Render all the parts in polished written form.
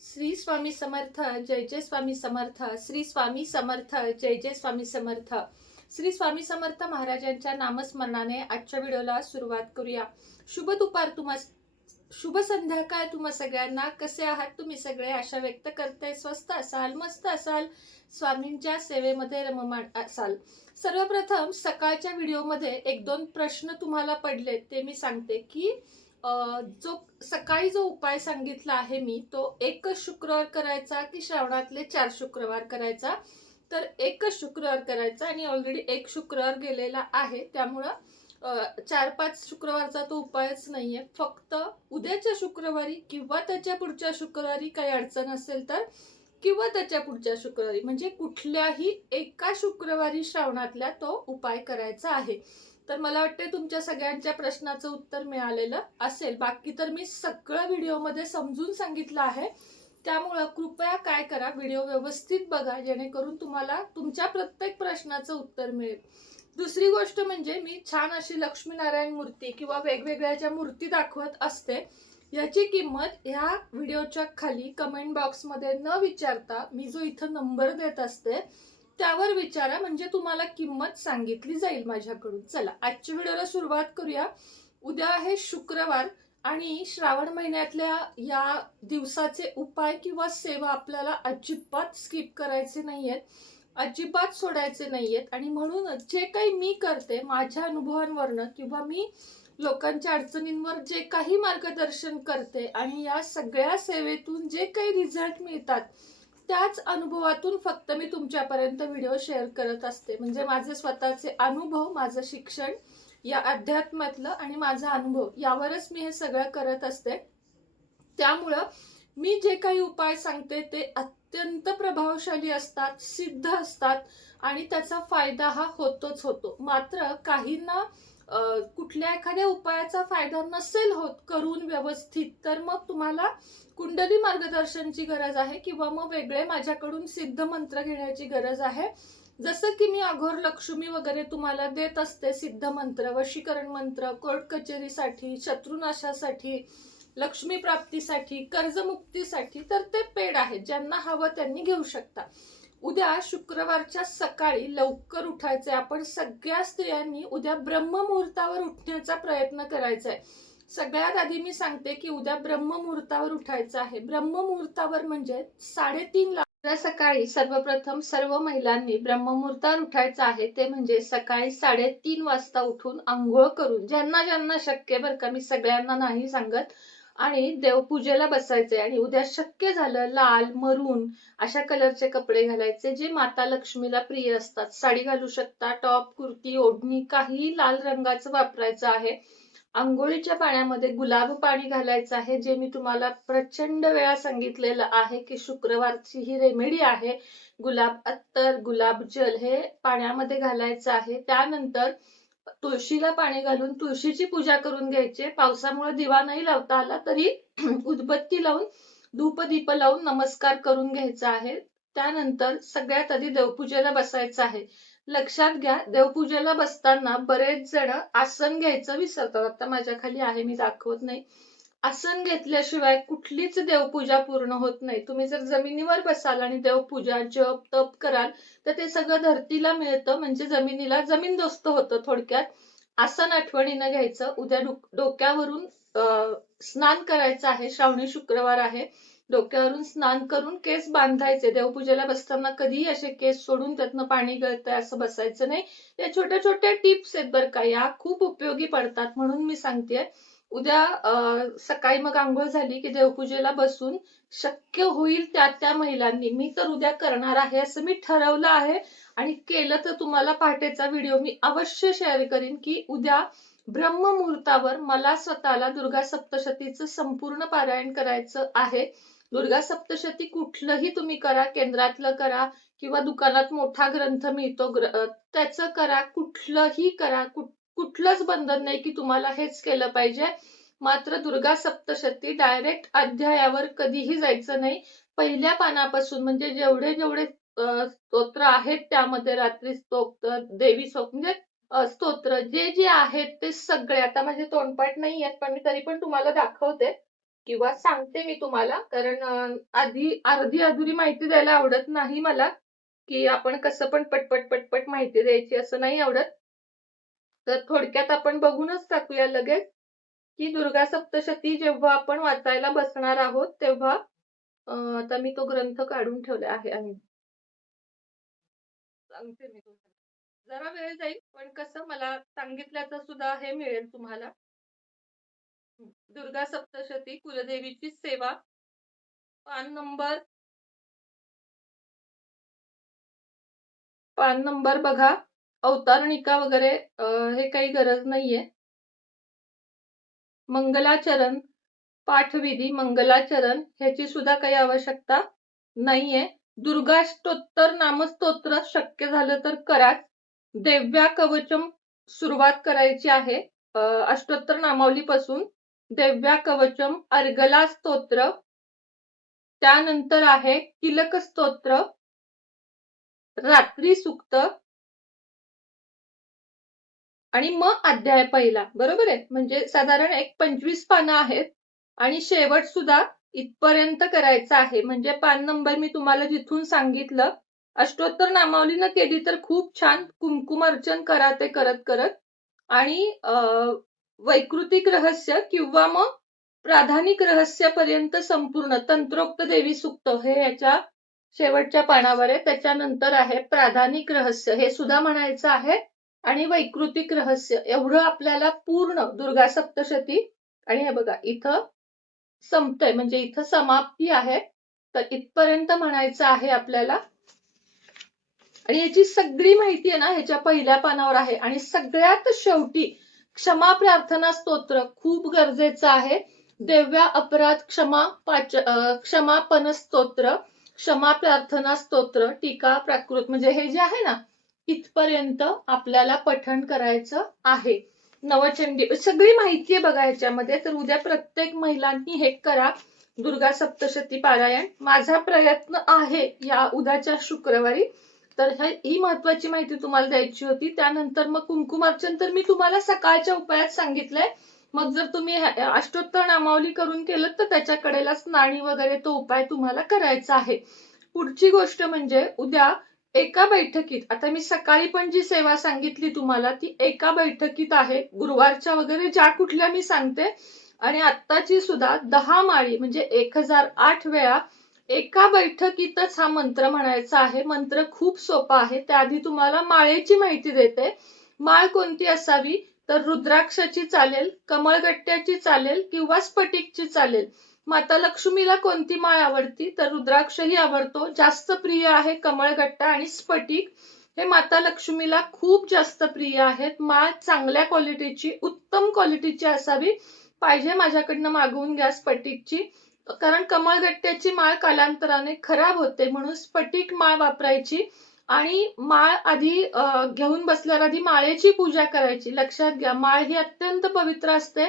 श्री स्वामी समर्थ. जय जय स्वामी समर्थ. श्री स्वामी समर्थ. जय जय स्वामी समर्थ. श्री स्वामी समर्थ महाराजांच्या नामस्मरणाने आजच्या व्हिडिओला सुरुवात करूया. शुभ दुपार शुभ संध्याकाळ तुम्हा सगळ्यांना. कसे आहात तुम्ही सगळे? आशा व्यक्त करते स्वस्त असाल, मस्त असाल, स्वामींच्या सेवेमध्ये रममाण असाल. सर्वप्रथम सकाळच्या व्हिडिओमध्ये एक दोन प्रश्न तुम्हाला पडले ते मी सांगते की जो सकाळी जो उपाय सांगितला आहे मी तो एकच शुक्रवार करायचा की श्रावणातले 4 शुक्रवार करायचा. तर एकच शुक्रवार करायचा आणि ऑलरेडी एक शुक्रवार गेलेला आहे, त्यामुळं 4-5 शुक्रवारचा तो उपायच नाहीये. फक्त उद्याच्या शुक्रवारी किंवा त्याच्या पुढच्या शुक्रवारी काही अडचण असेल तर, किंवा त्याच्या पुढच्या शुक्रवारी, म्हणजे कुठल्याही एका शुक्रवारी श्रावणातल्या तो उपाय करायचा आहे. तर मला वाटते तुमच्या सगळ्यांच्या प्रश्नाचं उत्तर मिळालेलं असेल. बाकी तर मी सगळं व्हिडिओमध्ये समजून सांगितलं आहे, त्यामुळं कृपया काय करा, व्हिडिओ व्यवस्थित बघा जेणेकरून तुम्हाला तुमच्या प्रत्येक प्रश्नाचं उत्तर मिळेल. दुसरी गोष्ट म्हणजे मी छान अशी लक्ष्मीनारायण मूर्ती किंवा वेगवेगळ्या ज्या मूर्ती दाखवत असते याची किंमत ह्या व्हिडिओच्या खाली कमेंट बॉक्समध्ये न विचारता मी जो इथं नंबर देत असते त्यावर विचारा, म्हणजे तुम्हाला किंमत सांगितली जाईल माझ्याकडून. चला आजच्या व्हिडिओला सुरुवात करूया. उद्या आहे शुक्रवार आणि श्रावण महिन्यातल्या या दिवसाचे उपाय किंवा सेवा आपल्याला अजिबात स्किप करायचे नाहीयेत, अजिबात सोडायचे नाहीयेत. आणि म्हणूनच जे काही मी करते माझ्या अनुभवांवरनं किंवा मी लोकांच्या अडचणींवर जे काही मार्गदर्शन करते आणि या सगळ्या सेवेतून जे काही रिझल्ट मिळतात त्याच अनुभवातून फक्त मी तुमच्यापर्यंत व्हिडिओ शेअर करत असते. म्हणजे माझे स्वतःचे अनुभव, माझं शिक्षण या अध्यात्मातलं आणि माझा अनुभव यावरच मी हे सगळं करत असते. त्यामुळं मी जे काही उपाय सांगते ते अत्यंत प्रभावशाली असतात, सिद्ध असतात आणि त्याचा फायदा हा होतोच होतो. मात्र काहींना कुठल्या एखाद्या उपायाचा फायदा नसेल होत करून व्यवस्थित, तर मग तुम्हाला कुंडली मार्गदर्शनची गरज आहे किंवा मग वेगळे माझ्याकडून सिद्ध मंत्र घेण्याची गरज आहे. जसं की मी अघोर लक्ष्मी वगैरे तुम्हाला देत असते सिद्ध मंत्र, वशीकरण मंत्र, कोर्ट कचेरीसाठी, शत्रुनाशासाठी, लक्ष्मी प्राप्तीसाठी, कर्जमुक्तीसाठी, तर ते पेड आहे. ज्यांना हवं त्यांनी घेऊ शकता. उद्या शुक्रवारच्या सकाळी लवकर उठायचंय. आपण सगळ्या स्त्रियांनी उद्या ब्रह्ममुहूर्तावर उठण्याचा प्रयत्न करायचा आहे. सगळ्यात आधी मी सांगते की उद्या ब्रह्ममुहूर्तावर उठायचं आहे. ब्रह्ममुहूर्तावर म्हणजे 3:30 ला सकाळी सर्वप्रथम सर्व महिलांनी ब्रह्ममुहूर्तावर उठायचं आहे. ते म्हणजे सकाळी 3:30 वाजता उठून आंघोळ करून, ज्यांना ज्यांना शक्य, बरं का, मी सगळ्यांना नाही सांगत, आणि देवपूजेला बसायचंय. आणि उद्या शक्य झालं लाल, मरून अशा कलरचे कपडे घालायचे जे माता लक्ष्मीला प्रिय असतात. साडी घालू शकता, टॉप, कुर्ती, ओढणी, काही लाल रंगाचं वापरायचं आहे. अंघोळीच्या पाण्यामध्ये गुलाब पाणी घालायचं आहे, जे मी तुम्हाला प्रचंड वेळा सांगितलेलं आहे की शुक्रवारची ही रेमेडी आहे. गुलाब अत्तर, गुलाब जल हे पाण्यामध्ये घालायचं आहे. त्यानंतर तुळशीला पाणी घालून तुळशीची पूजा करून घ्यायची. पावसामुळे दिवा नाही लावता आला तरी उदबत्ती लावून, धूपदीप लावून नमस्कार करून घ्यायचा आहे. त्यानंतर सगळ्यात आधी देवपूजेला बसायचं आहे. लक्षात घ्या, देवपूजेला बसताना बरेच जण आसन घ्यायचं विसरतात. आता माझ्या खाली आहे, मी दाखवत नाही. आसन घेतल्याशिवाय कुठलीच देवपूजा पूर्ण होत नाही. तुम्ही जर जमिनीवर बसाल आणि देवपूजा, जप, तप कराल तर ते सगळं धरतीला मिळतं, म्हणजे जमिनीला जमीनदोस्त होतं. थोडक्यात आसन आठवणीनं घ्यायचं. उद्या डोक्यावरून स्नान करायचं आहे. श्रावणी शुक्रवार आहे. डोक्यावरून स्नान करून केस बांधायचे. देवपूजेला बसताना कधीही असे केस सोडून त्यातनं पाणी गळतंय असं बसायचं नाही. या छोट्या छोट्या टिप्स आहेत बरं का, या खूप उपयोगी पडतात म्हणून मी सांगतेय. उद्या सकाळी मग आंघोळ झाली की देवपूजेला बसून शक्य होईल त्या महिलांनी, मी तर उद्या करणार आहे असं मी ठरवलं आहे आणि केलं तर तुम्हाला पहाटेचा व्हिडिओ मी अवश्य शेअर करीन की उद्या ब्रह्ममुहूर्तावर मला स्वतःला दुर्गा सप्तशतीचं संपूर्ण पारायण करायचं आहे. दुर्गा सप्तशती कुठलंही तुम्ही करा, केंद्रातलं करा किंवा दुकानात मोठा ग्रंथ मिळतो त्याचं करा, कुठलंही करा. कुठलंच बंधन नाही की तुम्हाला हेच केलं पाहिजे. मात्र दुर्गा सप्तशती डायरेक्ट अध्यायावर कधीही जायचं नाही. पहिल्या पानापासून, म्हणजे जेवढे जेवढे स्तोत्र आहेत त्यामध्ये, रात्री स्तोत्र, देवी स्तोत्र, म्हणजे स्तोत्र जे जे आहेत ते सगळे, आता माझे तोंडपाठ नाही आहेत पण मी तरी पण तुम्हाला दाखवते. किंवा सांगते मी तुम्हाला, कारण आधी अर्धी अधुरी माहिती द्यायला आवडत नाही मला, की आपण कसं पण पटपट पटपट माहिती द्यायची असं नाही आवडत. तर थोडक्यात आपण बघूनच टाकूया लगेच, की दुर्गा सप्तशती जेव्हा आपण वाचायला बसणार आहोत तेव्हा आता मी तो ग्रंथ काढून ठेवला आहे आणि सांगते मी तुम्हाला. जरा वेळ जाईल, पण कसं मला सांगितल्याचं सुद्धा हे मिळेल तुम्हाला. दुर्गा सप्तशती कुलदेवीची सेवा, पान नंबर बघा. अवतारणिका वगैरे हे काही गरज नाहीये. मंगलाचरण, पाठविधी, मंगलाचरण ह्याची सुद्धा काही आवश्यकता नाहीये. दुर्गाष्टोत्तर नामस्तोत्र शक्य झालं तर करा. देव्या कवचम सुरुवात करायची आहे. अष्टोत्तर नामावलीपासून देव्या कवचम, अर्गला स्तोत्र, त्यानंतर आहे किलक स्तोत्र, रात्री सूक्त आणि मग अध्याय पहिला. बरोबर आहे, म्हणजे साधारण एक 25 पानं आहेत आणि शेवट सुद्धा इथपर्यंत करायचं आहे. म्हणजे पान नंबर मी तुम्हाला जिथून सांगितलं, अष्टोत्तर नामावलीनं केली तर खूप छान. कुंकुमार्चन करा ते करत करत, आणि वैकृतिक रहस्य किंवा मग प्राधानिक रहस्यापर्यंत संपूर्ण तंत्रोक्त देवी सूक्त हे याच्या शेवटच्या पानावर आहे. त्याच्यानंतर आहे प्राधानिक रहस्य, हे सुद्धा म्हणायचं आहे, आणि वैकृतिक रहस्य. एवढं आपल्याला पूर्ण दुर्गा सप्तशती. आणि हे बघा इथं संपतंय, म्हणजे इथं समाप्ती आहे. तर इथपर्यंत म्हणायचं आहे आपल्याला. आणि याची सगळी माहिती आहे ना ह्याच्या पहिल्या पानावर आहे. आणि सगळ्यात शेवटी क्षमा प्रार्थना स्तोत्र खूप गरजेचं आहे. देव्या अपराध क्षमापन स्तोत्र, क्षमा प्रार्थना स्तोत्र, टीका प्राकृत, म्हणजे हे जे आहे ना इथपर्यंत आपल्याला पठण करायचं आहे. नवचंडी सगळी माहिती आहे बघा ह्याच्यामध्ये. तर उद्या प्रत्येक महिलांनी हे करा, दुर्गा सप्तशती पारायण. माझा प्रयत्न आहे या उद्याच्या शुक्रवारी. तर ही महत्वाची माहिती तुम्हाला द्यायची होती. त्यानंतर मग कुंकुमार्चन तर मी तुम्हाला सकाळच्या उपायात सांगितलंय. मग जर तुम्ही अष्टोत्तर नामावली करून केलं तर त्याच्या कडेलाच नाणी वगैरे तो उपाय तुम्हाला करायचा आहे. पुढची गोष्ट म्हणजे उद्या एका बैठकीत, आता मी सकाळी पण जी सेवा सांगितली तुम्हाला ती एका बैठकीत आहे. गुरुवारच्या वगैरे ज्या कुठल्या मी सांगते, आणि आत्ताची सुद्धा 10 माळी म्हणजे 1008 वेळा एका बैठकीतच हा मंत्र म्हणायचा आहे. मंत्र खूप सोपा आहे. त्याआधी तुम्हाला माळेची माहिती देते. माळ कोणती असावी तर रुद्राक्षाची चालेल, कमळगट्ट्याची चालेल किंवा स्फटिकची चालेल. माता लक्ष्मीला कोणती माळ आवडती तर रुद्राक्षही आवडतो. जास्त प्रिय आहे कमळगट्टा आणि स्फटिक, हे माता लक्ष्मीला खूप जास्त प्रिय आहेत. माळ चांगल्या क्वालिटीची, उत्तम क्वालिटीची असावी. पाहिजे माझ्याकडनं मागवून घ्या स्फटिकची, कारण कमळगट्ट्याची माळ कालांतराने खराब होते, म्हणून स्फटिक माळ वापरायची. आणि माळ आधी घेऊन बसल्यावर आधी माळेची पूजा करायची. लक्षात घ्या, माळ ही अत्यंत पवित्र असते.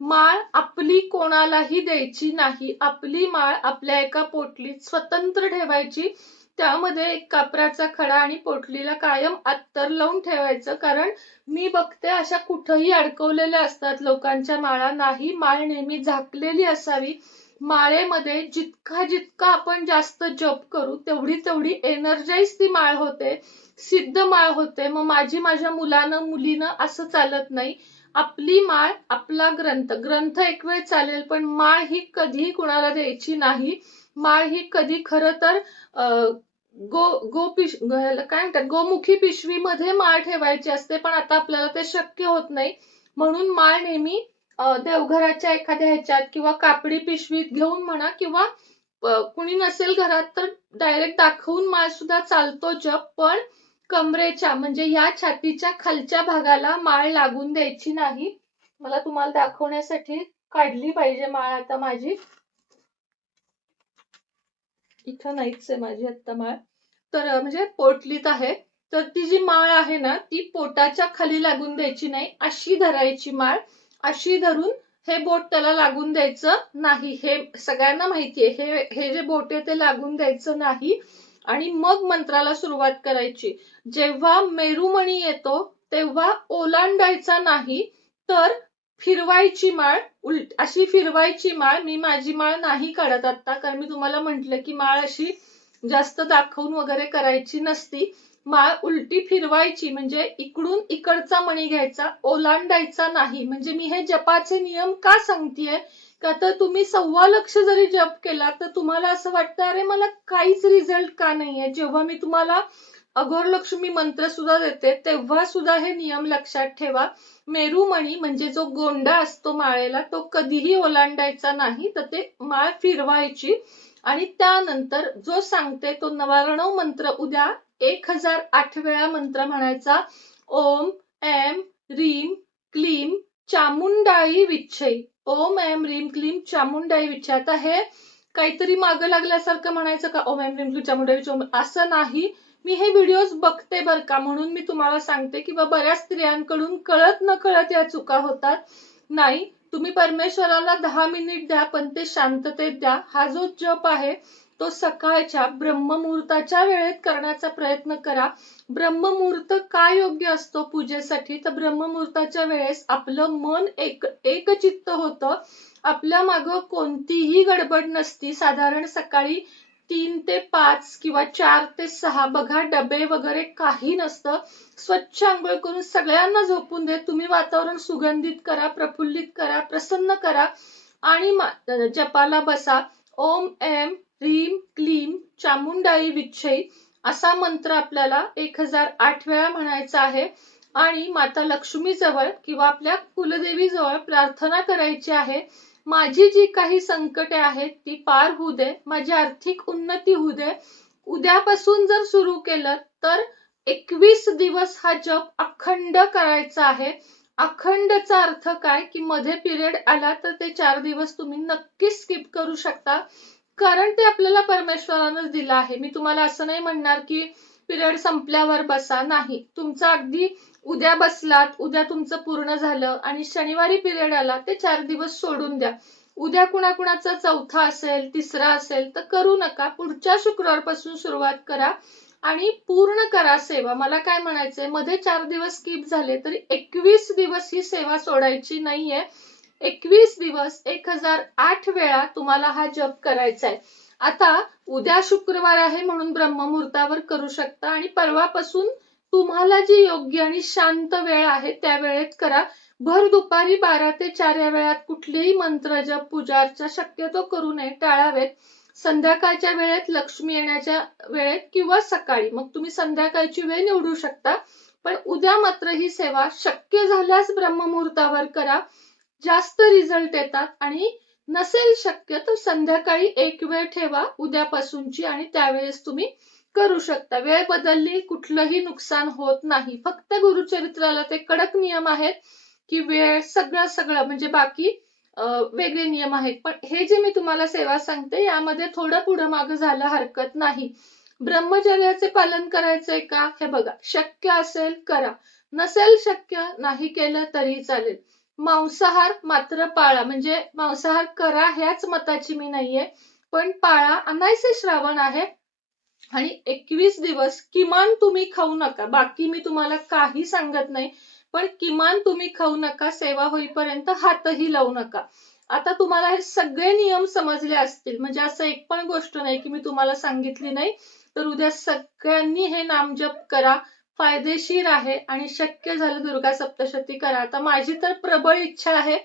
माळ आपली कोणालाही द्यायची नाही. आपली माळ आपल्या एका पोटलीत स्वतंत्र ठेवायची. त्यामध्ये एक कापराचा खडा आणि पोटलीला कायम अत्तर लावून ठेवायचं. कारण मी बघते अशा कुठेही अडकवलेल्या असतात लोकांच्या माळा. नाही, माळ नेहमी झाकलेली असावी. माळेमध्ये जितका जितका आपण जास्त जप करू तेवढी तेवढी एनर्जाइज ती माळ होते, सिद्ध माळ होते. मग माझ्या मुलानं मुलीनं असं चालत नाही. आपली माळ, आपला ग्रंथ एक वेळ चालेल, पण माळ ही कधीही कुणाला द्यायची नाही. माळ ही कधी खरं तर काय म्हणतात, गोमुखी पिशवीमध्ये माळ ठेवायची असते, पण आता आपल्याला ते शक्य होत नाही. म्हणून माळ नेहमी देवघराच्या एखाद्या ह्याच्यात किंवा कापडी पिशवीत घेऊन म्हणा, किंवा कुणी नसेल घरात तर डायरेक्ट दाखवून माळ सुद्धा चालतो जप. पण कमरेच्या म्हणजे या छातीच्या खालच्या भागाला माळ लागून द्यायची नाही. मला तुम्हाला दाखवण्यासाठी काढली पाहिजे माळ आता माझी. इथं नाहीच आहे माझी आत्ता माळ. तर म्हणजे पोटलीत आहे. तर ती जी माळ आहे ना ती पोटाच्या खाली लागून द्यायची नाही. अशी धरायची माळ. अशी धरून हे बोट त्याला लागून द्यायचं नाही. हे सगळ्यांना माहिती आहे. हे जे बोट आहे ते लागून द्यायचं नाही. आणि मग मंत्राला सुरुवात करायची. जेव्हा मेरुमणी येतो तेव्हा ओलांडायचा नाही, तर फिरवायची माळ, अशी फिरवायची माळ. मी माझी माळ नाही काढत आता, कारण मी तुम्हाला म्हंटल की माळ अशी जास्त दाखवून वगैरे करायची नसती. माळ उलटी फिरवायची, म्हणजे इकडून इकडचा मणी घ्यायचा, ओलांडायचा नाही. म्हणजे मी हे जपाचे नियम का सांगतेय, का तर तुम्ही 1.25 लक्ष जरी जप केला तर तुम्हाला असं वाटतं अरे मला काहीच रिझल्ट का नाहीये. जेव्हा मी तुम्हाला अघोर लक्ष्मी मंत्र सुद्धा देते तेव्हा सुद्धा हे नियम लक्षात ठेवा. मेरुमणी म्हणजे जो गोंडा असतो माळेला तो कधीही ओलांडायचा नाही, तर ते माळ फिरवायची. आणि त्यानंतर जो सांगते तो 99 मंत्र उद्या 1008 वेळा मंत्र म्हणायचा. ओम ऐम रीम क्लीम चामुंडाई विच्छई. ओम ऐम रीम क्लीम चामुंडाई विच्छई. आता हे काहीतरी मागं लागल्यासारखं म्हणायचं का ओम ऐम रीम क्लीम चामुंडाई विच्छई, असं नाही. मी हे व्हिडिओज बघते बर का, म्हणून मी तुम्हाला सांगते की बऱ्याच स्त्रियांकडून कळत न कळत या चुका होतात. नाही, तुम्ही परमेश्वराला 10 मिनिट द्या, पण ते शांततेत द्या. हा जो जप आहे तो सकाळच्या ब्रह्ममुहूर्ताच्या वेळेत करण्याचा प्रयत्न करा. ब्रह्ममुहूर्त काय योग्य असतो पूजेसाठी, तर ब्रह्ममुहूर्ताच्या वेळेस आपलं मन एकचित्त होतं. आपल्या मागं कोणतीही गडबड नसती. साधारण सकाळी 3 ते 5 किंवा 4 ते 6 बघा, डबे वगैरे काही नसतं. स्वच्छ आंघोळ करून सगळ्यांना झोपून दे. तुम्ही वातावरण सुगंधित करा, प्रफुल्लित करा, प्रसन्न करा आणि जपाला बसा. ओम ऐम ह्रीम क्लीम चामुंडाई विच्छई असा मंत्र आपल्याला 1008 वेळा म्हणायचा आहे. आणि माता लक्ष्मी जवळ किंवा आपल्या कुलदेवी जवळ प्रार्थना करायची आहे. माझी जी काही संकटे आहेत ती पार होऊ दे, माझी आर्थिक उन्नती होऊ दे. उद्यापासून जर सुरू केलं तर 21 दिवस हा जप अखंड करायचा आहे. अखंडचा अर्थ काय, की मध्ये पिरियड आला तर ते 4 दिवस तुम्ही नक्की स्किप करू शकता, कारण ते आपल्याला परमेश्वरानंच दिलं आहे. मी तुम्हाला असं नाही म्हणणार की पिरियड संपल्यावर बसा, नाही. तुमचा अगदी उद्या बसलात, उद्या तुमचं पूर्ण झालं आणि शनिवारी पिरियड आला, ते 4 दिवस सोडून द्या. उद्या कुणाकुणाचा 4था असेल, 3रा असेल तर करू नका. पुढच्या शुक्रवारपासून सुरुवात करा आणि पूर्ण करा सेवा. मला काय म्हणायचंय, मध्ये 4 दिवस स्किप झाले तरी 21 दिवस ही सेवा सोडायची नाहीये. 21 दिवस 1008 वेळा तुम्हाला हा जप करायचा आहे. आता उद्या शुक्रवार आहे म्हणून ब्रह्ममुहूर्तावर करू शकता आणि परवापासून तुम्हाला जी योग्य आणि शांत वेळ आहे त्या वेळेत करा. भर दुपारी 12 ते 4 या वेळात कुठलेही मंत्र जप पूजा अर्चा शक्यतो करू नये, टाळावेत. संध्याकाळच्या वेळेत, लक्ष्मी येण्याच्या वेळेत किंवा सकाळी, मग तुम्ही संध्याकाळची वेळ निवडू शकता. पण उद्या मात्र ही सेवा शक्य झाल्यास ब्रह्ममुहूर्तावर करा, जास्त रिझल्ट येतात. आणि नसेल शक्य तर संध्याकाळी एक वेळ ठेवा उद्यापासूनची आणि त्यावेळेस तुम्ही करू शकता. वेळ बदलली कुठलंही नुकसान होत नाही. फक्त गुरुचरित्राला ते कडक नियम आहेत की वेळ सगळं म्हणजे बाकी वेगळे नियम आहेत. पण हे जे मी तुम्हाला सेवा सांगते यामध्ये थोडं पुढं मागं झालं हरकत नाही. ब्रह्मचर्याचे पालन करायचंय का, हे बघा. शक्य असेल करा, नसेल शक्य नाही केलं तरी चालेल. मांसाहार मात्र पाळा, म्हणजे मांसाहार करा ह्याच मताची मी नाहीये, पण पाळा. अनायसे श्रावण आहे आणि 21 दिवस किमान तुम्ही खाऊ नका. बाकी मी तुम्हाला काही सांगत नाही, पण किमान तुम्ही खाऊ नका. सेवा होईपर्यंत हातही लावू नका. आता तुम्हाला हे सगळे नियम समजले असतील, म्हणजे असं एक पण गोष्ट नाही की मी तुम्हाला सांगितली नाही. तर उद्या सगळ्यांनी हे नामजप करा, फायदेशीर आहे. आणि शक्य झालं दुर्गा सप्तशती करा. आता माझी तर प्रबळ इच्छा आहे,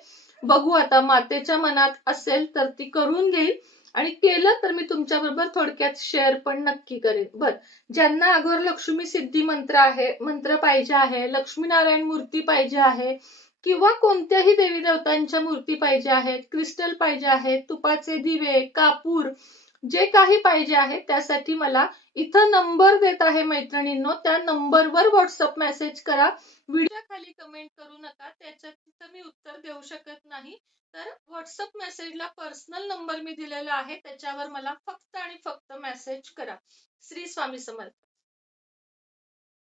बघू आता मातेच्या मनात असेल तर ती करून घेईल, आणि केलं तर मी तुमच्या बरोबर थोडक्यात शेअर पण नक्की करेन. बर, ज्यांना अघोर लक्ष्मी सिद्धी मंत्र पाहिजे आहे, लक्ष्मीनारायण मूर्ती पाहिजे आहे, किंवा कोणत्याही देवी देवतांच्या मूर्ती पाहिजे आहेत, क्रिस्टल पाहिजे आहेत, तुपाचे दिवे, कापूर, जे काही पाहिजे आहे त्यासाठी मला इथं नंबर देत आहे मैत्रिणींनो, त्या नंबरवर व्हॉट्सअप मेसेज करा. व्हिडिओ खाली कमेंट करू नका, त्याच्यात मी उत्तर देऊ शकत नाही. तर व्हॉट्सअप मेसेजला पर्सनल नंबर मी दिलेला आहे, त्याच्यावर मला फक्त आणि फक्त मेसेज करा. श्री स्वामी समर्थ.